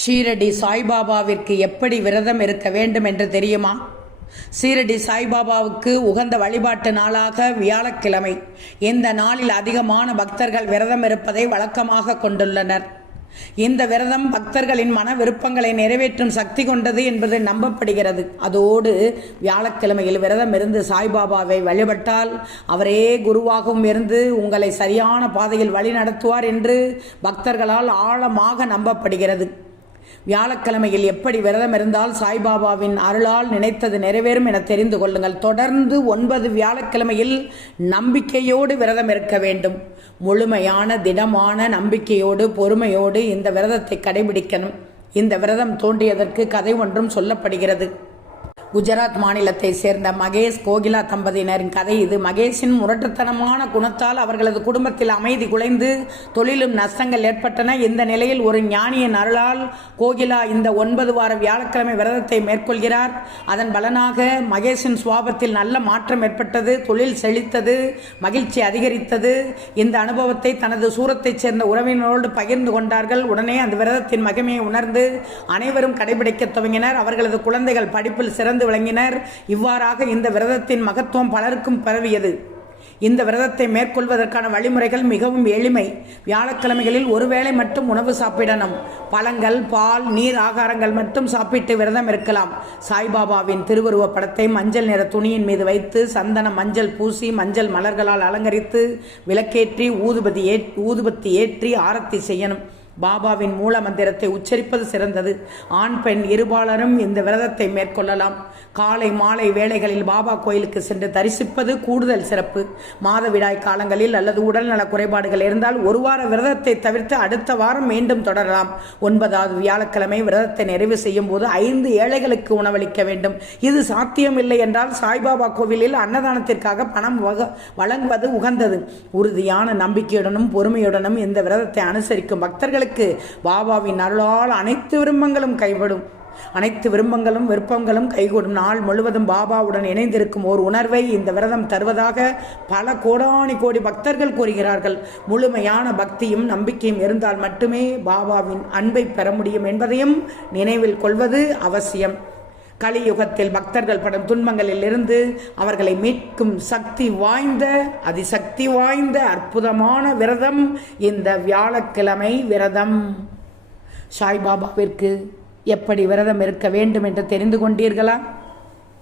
ஷீரடி சாய்பாபாவிற்கு எப்படி விரதம் இருக்க வேண்டும் என்று தெரியுமா? ஷீரடி சாய்பாபாவுக்கு உகந்த வழிபாட்டு நாளாக வியாழக்கிழமை. இந்த நாளில் அதிகமான பக்தர்கள் விரதம் இருப்பதை வழக்கமாக கொண்டுள்ளனர். இந்த விரதம் பக்தர்களின் மன விருப்பங்களை நிறைவேற்றும் சக்தி கொண்டது என்பது நம்பப்படுகிறது. அதோடு வியாழக்கிழமையில் விரதம் இருந்து சாய்பாபாவை வழிபட்டால் அவரே குருவாகவும் இருந்து உங்களை சரியான பாதையில் வழி நடத்துவார் என்று பக்தர்களால் ஆழமாக நம்பப்படுகிறது. வியாழக்கிழமையில் எப்படி விரதம் இருந்தால் சாய்பாபாவின் அருளால் நினைத்தது நிறைவேறும் என தெரிந்து கொள்ளுங்கள். தொடர்ந்து 9 வியாழக்கிழமையில் நம்பிக்கையோடு விரதம் இருக்க வேண்டும். முழுமையான திடமான நம்பிக்கையோடு பொறுமையோடு இந்த விரதத்தை கடைபிடிக்கணும். இந்த விரதம் தோன்றியதற்கு கதை ஒன்றும் சொல்லப்படுகிறது. குஜராத் மாநிலத்தை சேர்ந்த மகேஷ் கோகிலா தம்பதியினரின் கதை இது. மகேஷின் முரட்டுத்தனமான குணத்தால் அவர்களது குடும்பத்தில் அமைதி குலைந்து தொழிலும் நஷ்டங்கள் ஏற்பட்டன. இந்த நிலையில் ஒரு ஞானியின் அருளால் கோகிலா இந்த 9 வார வியாழக்கிழமை விரதத்தை மேற்கொள்கிறார். அதன் பலனாக மகேஷின் சுவாபத்தில் நல்ல மாற்றம் ஏற்பட்டது. தொழில் செழித்தது, மகிழ்ச்சி அதிகரித்தது. இந்த அனுபவத்தை தனது சூரத்தைச் சேர்ந்த உறவினரோடு பகிர்ந்து கொண்டார்கள். உடனே அந்த விரதத்தின் மகிமையை உணர்ந்து அனைவரும் கடைபிடிக்க துவங்கினர். அவர்களது குழந்தைகள் படிப்பில் சிறந்து விளங்கினர். இவ்வாறாக இந்த விரதத்தின் மகத்துவம் பலருக்கும் பரவியது. இந்த விரதத்தை மேற்கொள்வதற்கான வழிமுறைகள் மிகவும் எளிமை. வியாழக்கிழமைகளில் ஒருவேளை மட்டும் உணவு சாப்பிடணும். பழங்கள், பால், நீர் ஆகாரங்கள் மட்டும் சாப்பிட்டு விரதம் இருக்கலாம். சாய்பாபாவின் திருவுருவ படத்தை மஞ்சள் நிற துணியின் மீது வைத்து சந்தன மஞ்சள் பூசி மஞ்சள் மலர்களால் அலங்கரித்து விளக்கேற்றி ஊதுபத்தி ஏற்றி ஆரத்தி செய்யணும். பாபாவின் மூல மந்திரத்தை உச்சரிப்பது சிறந்தது. ஆண் பெண் இருபாலரும் இந்த விரதத்தை மேற்கொள்ளலாம். காலை மாலை வேளைகளில் பாபா கோயிலுக்கு சென்று தரிசிப்பது கூடுதல் சிறப்பு. மாதவிடாய் காலங்களில் அல்லது உடல்நல குறைபாடுகள் இருந்தால் ஒரு வார விரதத்தை தவிர்த்து அடுத்த வாரம் மீண்டும் தொடரலாம். 9வது வியாழக்கிழமை விரதத்தை நிறைவு செய்யும் போது 5 ஏழைகளுக்கு உணவளிக்க வேண்டும். இது சாத்தியமில்லை என்றால் சாய்பாபா கோவிலில் அன்னதானத்திற்காக பணம் வழங்குவது உகந்தது. உறுதியான நம்பிக்கையுடனும் பொறுமையுடனும் இந்த விரதத்தை அனுசரிக்கும் பக்தர்களுக்கு பாபாவின் அருளால் அனைத்து விருப்பங்களும் கைகூடும். நாள் முழுவதும் பாபாவுடன் இணைந்திருக்கும் ஓர் உணர்வை இந்த விரதம் தருவதாக பல கோடி பக்தர்கள் கூறுகிறார்கள். முழுமையான பக்தியும் நம்பிக்கையும் இருந்தால் மட்டுமே பாபாவின் அன்பை பெற முடியும் என்பதையும் நினைவில் கொள்வது அவசியம். கலியுகத்தில் பக்தர்கள் படும் துன்பங்களில் இருந்து அவர்களை மீட்கும் அதிசக்தி வாய்ந்த அற்புதமான விரதம் இந்த வியாழக்கிழமை விரதம். சாய்பாபாவிற்கு எப்படி விரதம் இருக்க வேண்டும் என்று தெரிந்து கொண்டீர்களா?